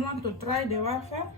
don't want to try the waffle.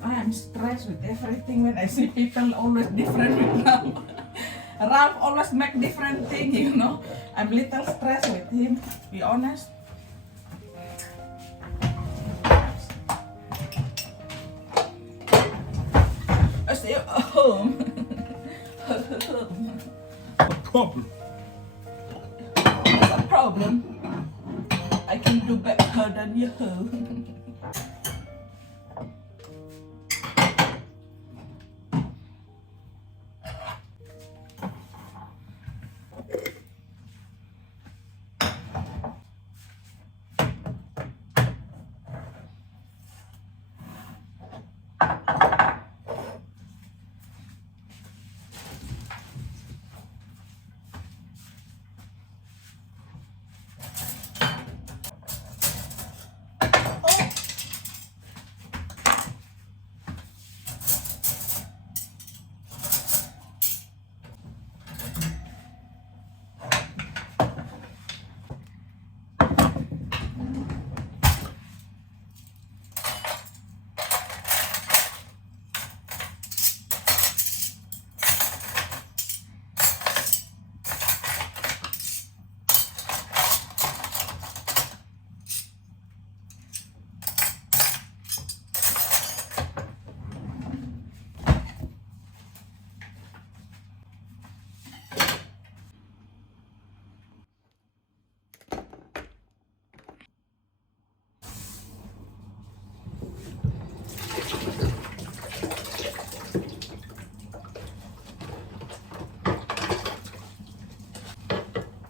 I'm stressed with everything when I see people always different with Ralph. Ralph always make different thing, you know. I'm little stressed with him, to be honest. I stay at home. Problem. What's a problem? I can do better than you.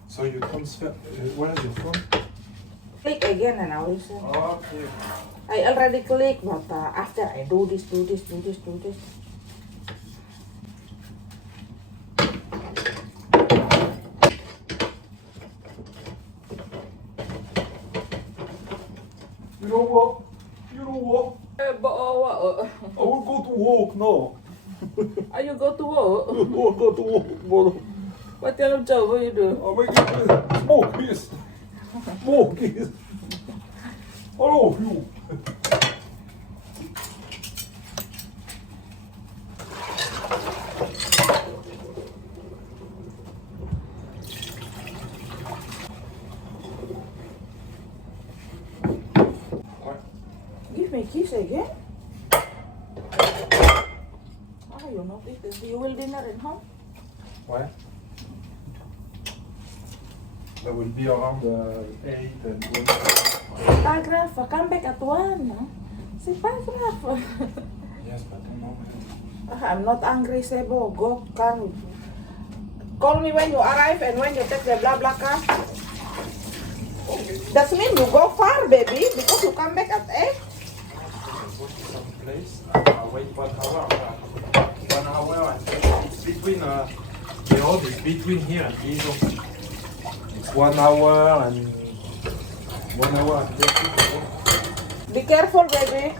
So you transfer, where is your phone? Click again and I will send. Okay. I already click, but after I do this. You know what? I will go to work now. Are you go to work? I will go to work, brother. What kind of job will you do? I'm making smokies. Smokies. I love you. Give me kiss again. Oh, you not eat this. You will dinner at home? Why? That will be around 8 and 1. Paragraph, come back at 1. No? Say paragraph. Yes, but I'm not. I'm not angry, Sebo. Go, come. Call me when you arrive and when you take the blah blah car. That means you go far, baby, because you come back at 8. place. Wait 1 hour. 1 hour. It's between the old is between here and Izo. It's 1 hour and 1 hour and 30. Be careful, baby.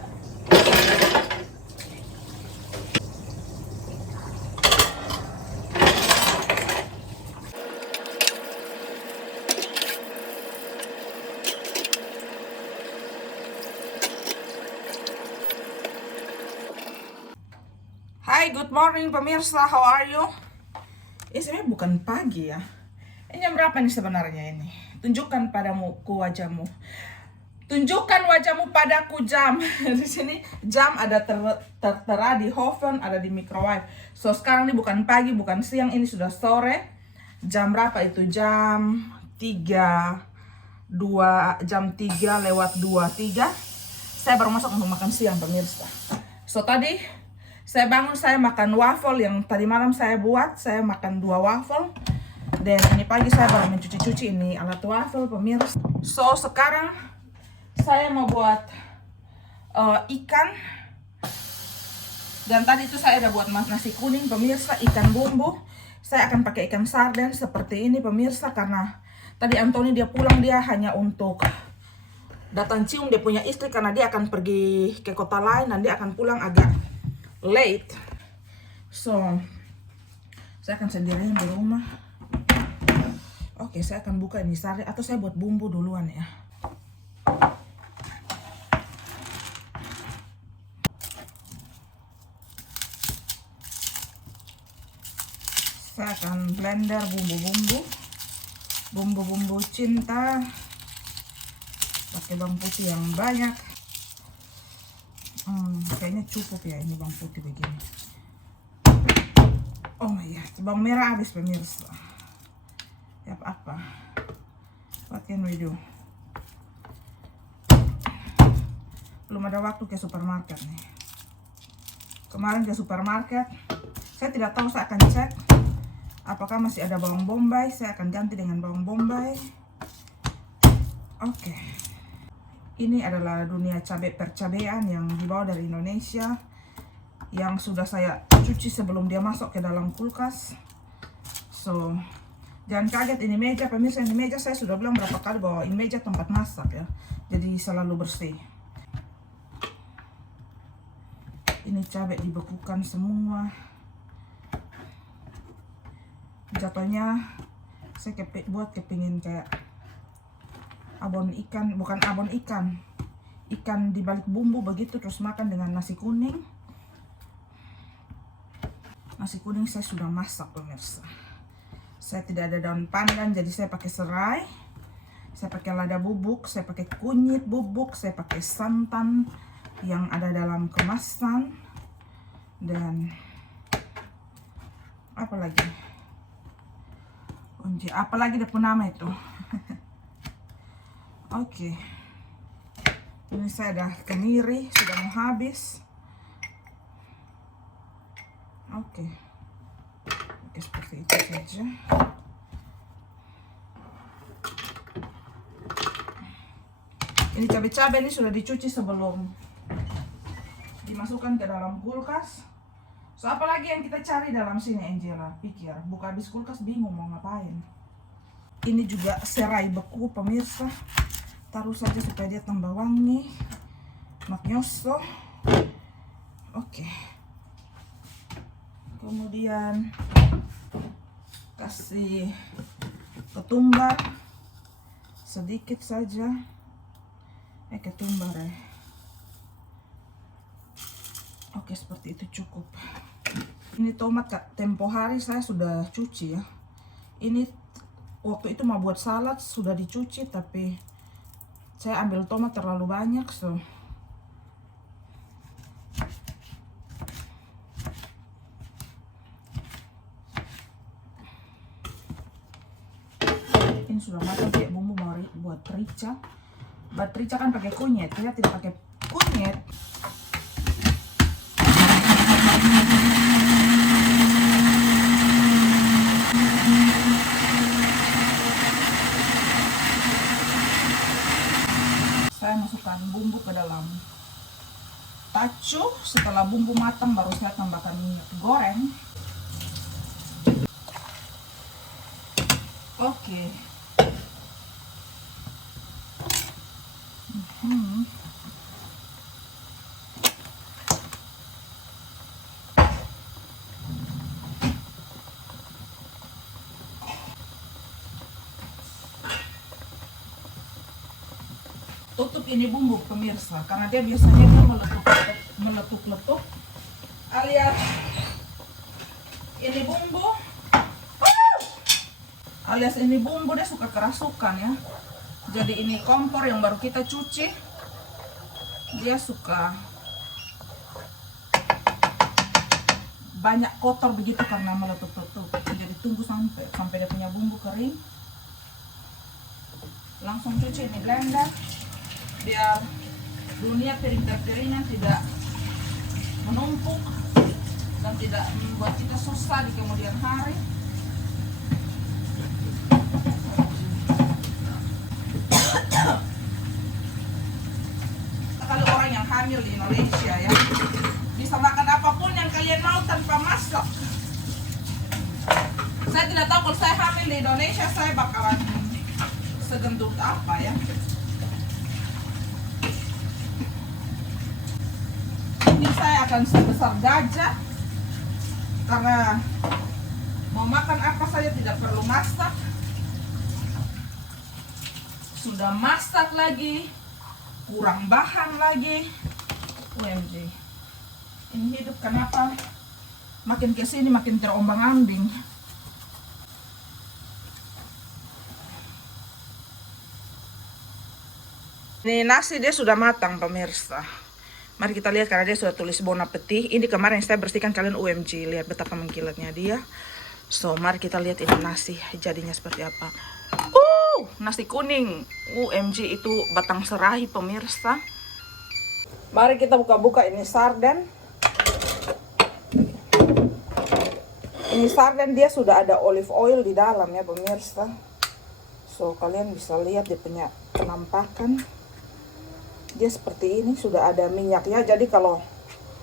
Hai, good morning pemirsa, how are you? Ini sebenarnya bukan pagi ya. Ini jam berapa nih sebenarnya ini? Tunjukkan padamu wajahmu. Tunjukkan wajahmu padaku jam. Di sini jam ada tertera di oven, ada di microwave. So sekarang ini bukan pagi, bukan siang, ini sudah sore. Jam berapa itu? Jam 3 lewat 23. Saya baru masuk untuk makan siang pemirsa. So tadi saya bangun, saya makan waffle yang tadi malam saya buat. Saya makan 2 waffle. Dan ini pagi saya baru mencuci-cuci ini alat waffle pemirsa. So sekarang saya mau buat ikan. Dan tadi itu saya udah buat nasi kuning pemirsa, ikan bumbu. Saya akan pakai ikan sarden seperti ini pemirsa. Karena tadi Anthony dia pulang, dia hanya untuk datang cium dia punya istri. Karena dia akan pergi ke kota lain dan dia akan pulang agak late. So saya akan sendirian di rumah. Oke, saya akan buka ini sari atau saya buat bumbu duluan ya. Saya akan blender bumbu-bumbu cinta. Pakai bawang putih yang banyak. Kayaknya cukup ya ini bawang putih begini. Oh ya, bawang merah habis pemirsa. Ya apa? What can we do? Belum ada waktu ke supermarket nih. Kemarin ke supermarket, saya tidak tahu, saya akan cek apakah masih ada bawang bombay. Saya akan ganti dengan bawang bombay. Oke. Ini adalah dunia cabai percabean yang dibawa dari Indonesia, yang sudah saya cuci sebelum dia masuk ke dalam kulkas. So, jangan kaget ini meja pemirsa, ini meja saya sudah bilang berapa kali bahwa ini meja tempat masak ya. Jadi selalu bersih. Ini cabai dibekukan semua. Jatuhnya saya buat kepingin kayak abon ikan, bukan abon ikan, ikan dibalik bumbu begitu, terus makan dengan nasi kuning. Nasi kuning saya sudah masak pemirsa. Saya tidak ada daun pandan, jadi saya pakai serai, saya pakai lada bubuk, saya pakai kunyit bubuk, saya pakai santan yang ada dalam kemasan, dan apa lagi? Apa lagi ada nama itu? Oke. Ini saya dah kemiri, sudah mau habis. Oke, seperti itu saja. Ini cabai-cabai ini sudah dicuci sebelum dimasukkan ke dalam kulkas. So apa lagi yang kita cari dalam sini Angela? Pikir, buka habis kulkas bingung mau ngapain. Ini juga serai beku pemirsa. Taruh saja supaya dia tambah wangi. Magnoso. Oke. Kemudian kasih ketumbar sedikit saja. Ketumbar ya. Oke, seperti itu cukup. Ini tomat tempo hari saya sudah cuci ya. Ini waktu itu mau buat salad sudah dicuci, tapi saya ambil tomat terlalu banyak, so ini sudah matang kayak bumbu mau buat rica. Buat rica kan pakai kunyit, saya tidak pakai kunyit. Saya masukkan bumbu ke dalam acuh. Setelah bumbu matang baru saya tambahkan minyak goreng. Oke. Tutup ini bumbu pemirsa, karena dia biasanya dia meletup-letup alias ini bumbu dia suka kerasukan ya. Jadi ini kompor yang baru kita cuci, dia suka banyak kotor begitu karena meletup-letup. Jadi tunggu sampai dia punya bumbu kering, langsung cuci ini blender biar dunia piring-piringan tidak menumpuk dan tidak membuat kita susah di kemudian hari. Kalau orang yang hamil di Indonesia ya, bisa makan apapun yang kalian mau tanpa masak. Saya tidak tahu kalau saya hamil di Indonesia saya bakalan segendut apa ya. Ini saya akan sebesar gajah karena mau makan apa saja tidak perlu masak. Sudah masak lagi, kurang bahan lagi. OMG. Ini hidup kenapa makin kesini makin terombang-ambing. Ini nasi dia sudah matang pemirsa. Mari kita lihat karena dia sudah tulis bon appetit. Ini kemarin saya bersihkan, kalian OMG lihat betapa mengkilatnya dia. So mari kita lihat ini nasi jadinya seperti apa. Nasi kuning. OMG itu batang serahi pemirsa. Mari kita buka-buka ini sarden. Ini sarden dia sudah ada olive oil di dalam ya pemirsa. So kalian bisa lihat dia punya penampakan. Dia seperti ini, sudah ada minyaknya. Jadi kalau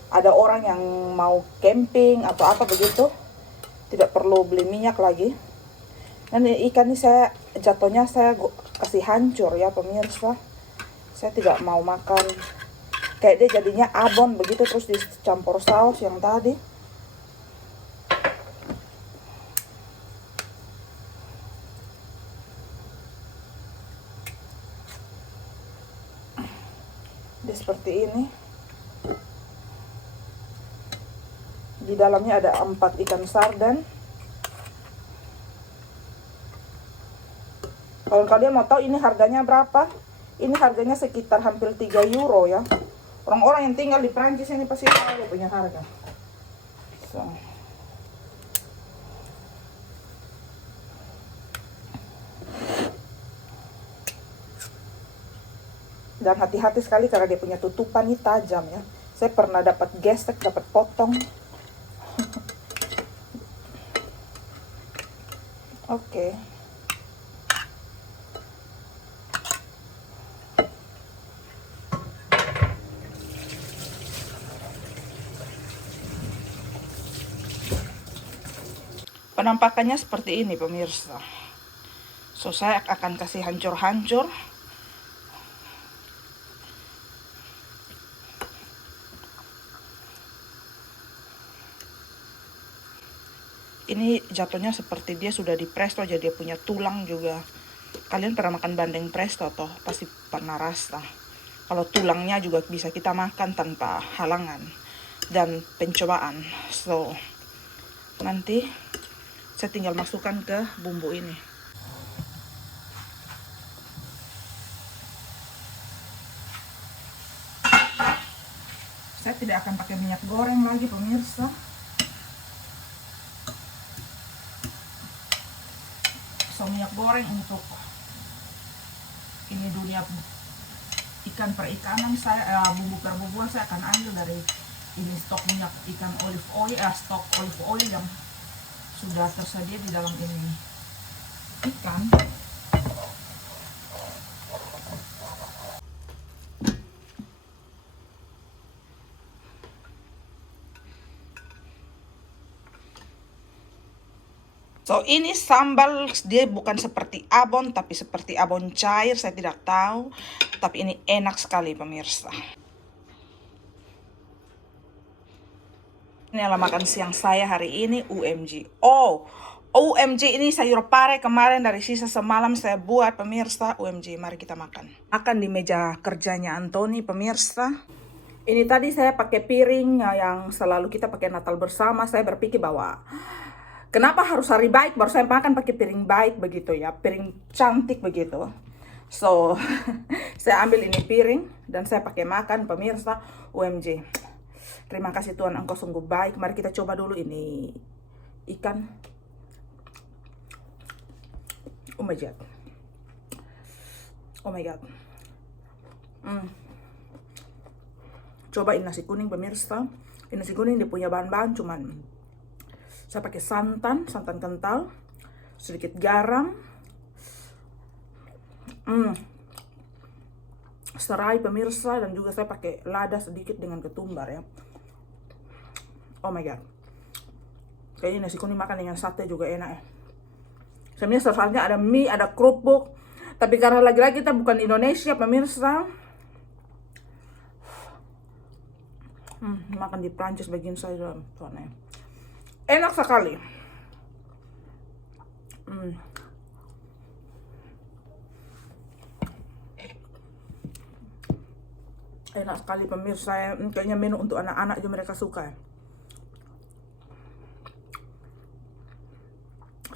ada orang yang mau camping atau apa begitu, tidak perlu beli minyak lagi. Dan ikan ini saya jatuhnya saya kasih hancur ya pemirsa. Saya tidak mau makan kayak dia jadinya abon begitu terus dicampur saus yang tadi. Dia seperti ini. Di dalamnya ada 4 ikan sarden. Kalau kalian mau tahu ini harganya berapa? Ini harganya sekitar hampir 3 euro ya. Orang-orang yang tinggal di Prancis ini pasti tahu punya harga. So. Dan hati-hati sekali karena dia punya tutupan ini tajam ya. Saya pernah dapat gesek, dapat potong. Oke. Penampakannya seperti ini pemirsa. So saya akan kasih hancur-hancur. Ini jatuhnya seperti dia sudah di presto, jadi dia punya tulang juga. Kalian pernah makan bandeng presto toh? Pasti pernah rasa. Kalau tulangnya juga bisa kita makan tanpa halangan dan pencobaan. So, nanti saya tinggal masukkan ke bumbu ini. Saya tidak akan pakai minyak goreng lagi pemirsa. So minyak goreng untuk ini dunia ikan perikanan saya, bumbu perbumbuan saya akan ambil dari ini stok minyak ikan olive oil, stok olive oil yang sudah tersedia di dalam ini ikan. So ini sambal, dia bukan seperti abon tapi seperti abon cair, saya tidak tahu. Tapi ini enak sekali pemirsa. Ini adalah makan siang saya hari ini, UMG. Oh, UMG ini sayur pare kemarin dari sisa semalam saya buat pemirsa. UMG, mari kita makan. Makan di meja kerjanya Anthony pemirsa. Ini tadi saya pakai piring yang selalu kita pakai Natal bersama. Saya berpikir bahwa kenapa harus hari baik baru saya makan pakai piring baik begitu ya, piring cantik begitu. So saya ambil ini piring dan saya pakai makan pemirsa. UMG, terima kasih Tuhan, Engkau sungguh baik. Mari kita coba dulu ini ikan. Oh my god, oh my god. Cobain nasi kuning pemirsa. Ini nasi kuning dia punya bahan-bahan cuman saya pakai santan kental, sedikit garam, serai pemirsa, dan juga saya pakai lada sedikit dengan ketumbar ya. Oh my god, kayaknya nasi kuning makan dengan sate juga enak ya. Sebenarnya seharusnya ada mie, ada kerupuk, tapi karena lagi-lagi kita bukan Indonesia pemirsa. Makan di Prancis bagian saya soalnya enak sekali. Enak sekali pemirsa, kayaknya menu untuk anak-anak juga mereka suka.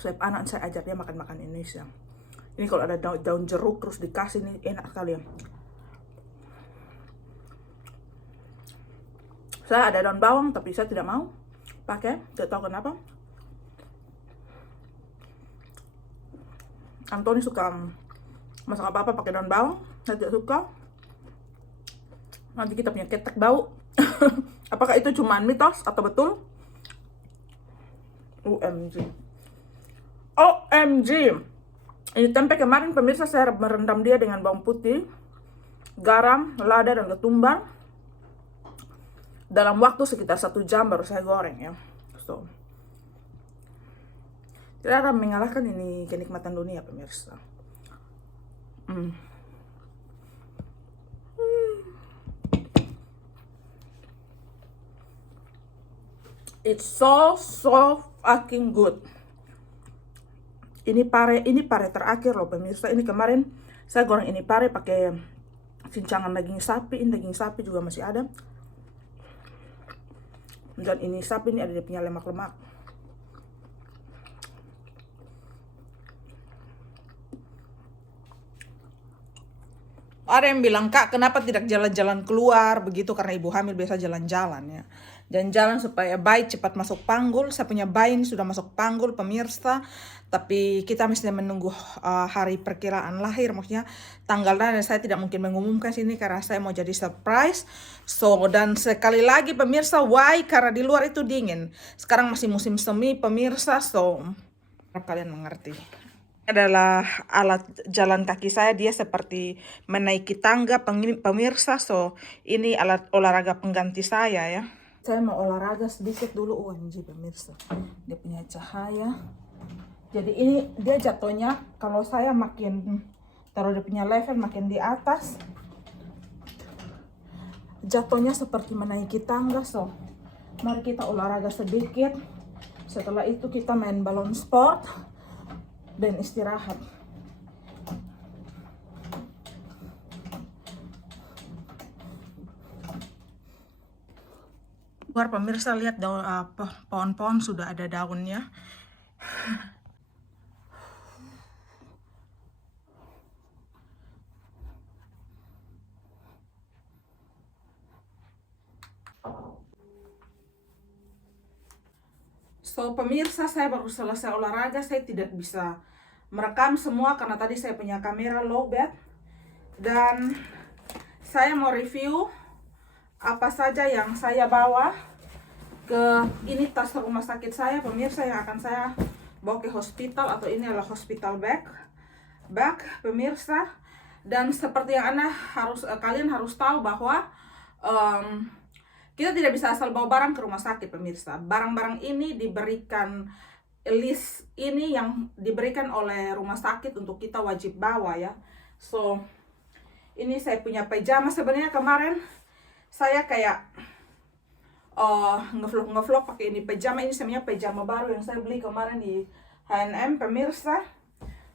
Anak saya ajar dia makan-makan Indonesia. Ini kalau ada daun jeruk terus dikasih, nih enak sekali ya. Saya ada daun bawang tapi saya tidak mau pakai, tidak tahu kenapa. Anthony suka masak apa-apa pakai daun bawang, saya tidak suka. Nanti kita punya ketek bau. Apakah itu cuma mitos atau betul? UMG. OMG. Ini tempe kemarin pemirsa saya merendam dia dengan bawang putih, garam, lada, dan ketumbar. Dalam waktu sekitar 1 jam baru saya goreng ya. So, tidak akan mengalahkan ini kenikmatan dunia pemirsa. It's so fucking good. Ini pare terakhir loh pemirsa. Ini kemarin saya goreng ini pare pakai cincangan daging sapi. Ini daging sapi juga masih ada. Dan ini sapi ini ada dia punya lemak-lemak. Ada yang bilang, Kak, kenapa tidak jalan-jalan keluar begitu? Karena ibu hamil biasa jalan-jalan ya. Jalan-jalan supaya bayi cepat masuk panggul. Saya punya bayi ini sudah masuk panggul pemirsa. Tapi kita mesti menunggu hari perkiraan lahir. Maksudnya tanggalnya, dan saya tidak mungkin mengumumkan sini karena saya mau jadi surprise. So, dan sekali lagi pemirsa, why? Karena di luar itu dingin. Sekarang masih musim semi pemirsa. So, harap kalian mengerti. Adalah alat jalan kaki saya, dia seperti menaiki tangga pemirsa. So ini alat olahraga pengganti saya ya. Saya mau olahraga sedikit dulu. OMG pemirsa, dia punya cahaya. Jadi ini dia jatuhnya kalau saya makin taruh dia punya level makin di atas, jatuhnya seperti menaiki tangga. So mari kita olahraga sedikit. Setelah itu kita main balon sport dan istirahat. Luar pemirsa, lihat daun pohon-pohon sudah ada daunnya. So pemirsa, saya baru selesai olahraga. Saya tidak bisa merekam semua karena tadi saya punya kamera low bat. Dan saya mau review apa saja yang saya bawa ke ini tas rumah sakit saya pemirsa, yang akan saya bawa ke hospital, atau ini adalah hospital bag pemirsa. Dan seperti yang kalian harus tahu bahwa kita tidak bisa asal bawa barang ke rumah sakit pemirsa. Barang-barang ini diberikan list ini yang diberikan oleh rumah sakit untuk kita wajib bawa ya. So ini saya punya pajama. Sebenarnya kemarin saya kayak ngevlog pakai ini pajama. Ini sebenarnya pajama baru yang saya beli kemarin di H&M pemirsa.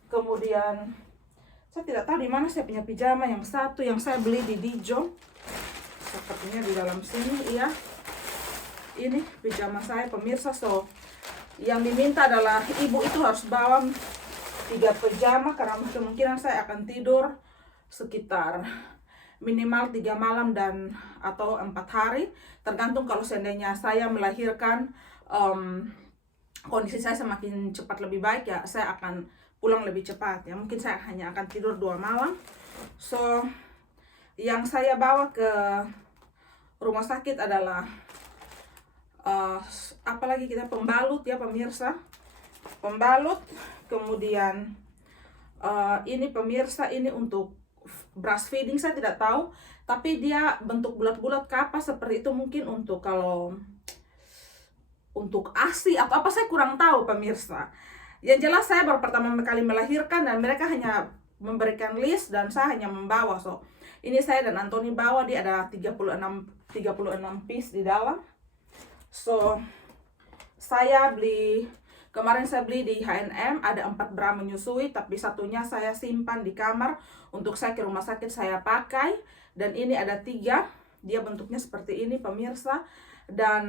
Kemudian saya tidak tahu di mana saya punya pajama yang satu yang saya beli di Dijon. Sepertinya di dalam sini ya. Ini pajama saya pemirsa. So yang diminta adalah ibu itu harus bawa 3 pajama karena kemungkinan saya akan tidur sekitar minimal 3 malam dan atau 4 hari, tergantung kalau seandainya saya melahirkan kondisi saya semakin cepat lebih baik ya, saya akan pulang lebih cepat ya. Mungkin saya hanya akan tidur 2 malam. So yang saya bawa ke rumah sakit adalah apalagi kita pembalut ya pemirsa, pembalut. Kemudian ini pemirsa, ini untuk breastfeeding, saya tidak tahu, tapi dia bentuk bulat-bulat ke apa seperti itu, mungkin untuk kalau untuk ASI atau apa, saya kurang tahu pemirsa. Yang jelas saya baru pertama kali melahirkan dan mereka hanya memberikan list dan saya hanya membawa. So ini saya dan Anthony bawa, dia ada 36 piece di dalam. So saya beli kemarin, saya beli di H&M, ada 4 bra menyusui, tapi satunya saya simpan di kamar untuk saya ke rumah sakit saya pakai. Dan ini ada 3, dia bentuknya seperti ini pemirsa. Dan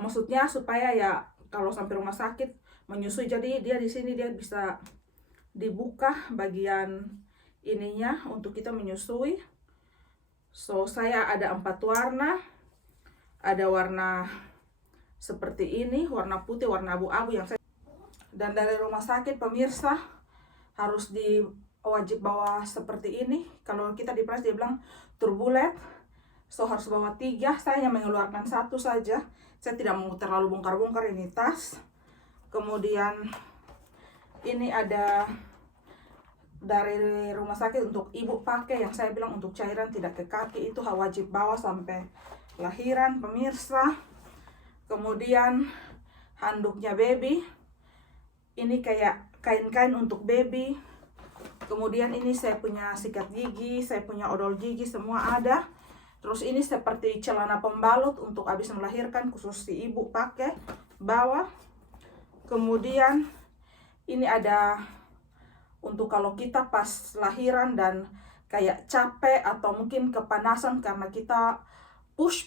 maksudnya supaya ya kalau sampai rumah sakit menyusui, jadi dia di sini dia bisa dibuka bagian ininya untuk kita menyusui. So saya ada 4 warna. Ada warna seperti ini, warna putih, warna abu-abu yang saya. Dan dari rumah sakit pemirsa harus wajib bawa seperti ini. Kalau kita di Prancis dia bilang turbulent, so harus bawa 3. Saya hanya mengeluarkan 1 saja. Saya tidak mau terlalu bongkar-bongkar ini tas. Kemudian ini ada dari rumah sakit untuk ibu pakai, yang saya bilang untuk cairan tidak ke kaki, itu wajib bawa sampai lahiran pemirsa. Kemudian handuknya baby, ini kayak kain-kain untuk baby. Kemudian ini saya punya sikat gigi, saya punya odol gigi, semua ada. Terus ini seperti celana pembalut untuk habis melahirkan, khusus si ibu pakai bawa. Kemudian ini ada untuk kalau kita pas lahiran dan kayak capek atau mungkin kepanasan karena kita push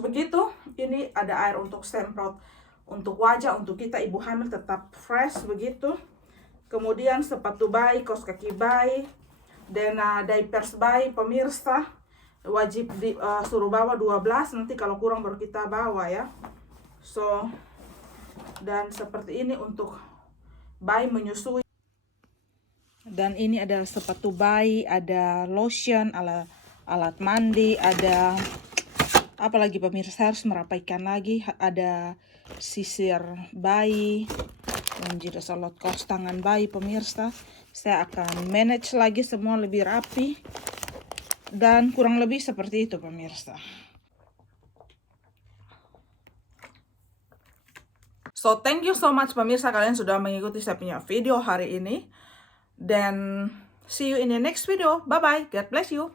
begitu, ini ada air untuk semprot untuk wajah, untuk kita ibu hamil tetap fresh begitu. Kemudian sepatu bayi, kaos kaki bayi, dan diapers bayi pemirsa wajib suruh bawa 12, nanti kalau kurang baru kita bawa ya. So dan seperti ini untuk bayi menyusui. Dan ini ada sepatu bayi, ada lotion, alat mandi, ada apalagi pemirsa, harus merapaikan lagi, ada sisir bayi dan juga selot kaos tangan bayi pemirsa. Saya akan manage lagi semua lebih rapi dan kurang lebih seperti itu pemirsa. So thank you so much pemirsa, kalian sudah mengikuti saya punya video hari ini. Dan see you in the next video. Bye bye. God bless you.